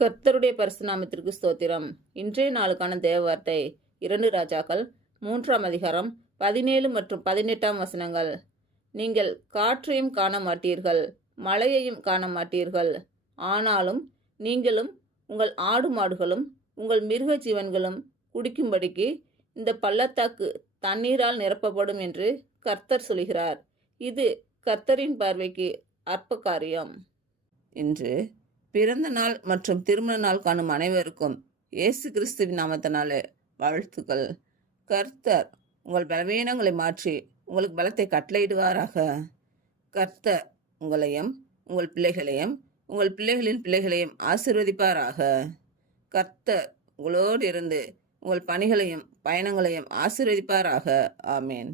கர்த்தருடைய பரிசுநாமத்திற்கு ஸ்தோத்திரம். இன்றைய நாளுக்கான தேவ வார்த்தை 2 ராஜாக்கள் 3ஆம் அதிகாரம் 17 மற்றும் 18ஆம் வசனங்கள். நீங்கள் காற்றையும் காண மாட்டீர்கள், மழையையும் காண மாட்டீர்கள். ஆனாலும் நீங்களும் உங்கள் ஆடு மாடுகளும் உங்கள் மிருக ஜீவன்களும் குடிக்கும்படிக்கு இந்த பள்ளத்தாக்கு தண்ணீரால் நிரப்பப்படும் என்று கர்த்தர் சொல்கிறார். இது கர்த்தரின் பார்வைக்கு அற்ப காரியம். இன்று பிறந்த நாள் மற்றும் திருமண நாள் காணும் அனைவருக்கும் இயேசு கிறிஸ்துவின் நாமத்தினாலே வாழ்த்துக்கள். கர்த்தர் உங்கள் பலவீனங்களை மாற்றி உங்களுக்கு பலத்தை கட்டளையிடுவாராக. கர்த்தர் உங்களையும் உங்கள் பிள்ளைகளையும் உங்கள் பிள்ளைகளின் பிள்ளைகளையும் ஆசீர்வதிப்பாராக. கர்த்தர் உங்களோடு இருந்து உங்கள் பணிகளையும் பயணங்களையும் ஆசீர்வதிப்பாராக. ஆமேன்.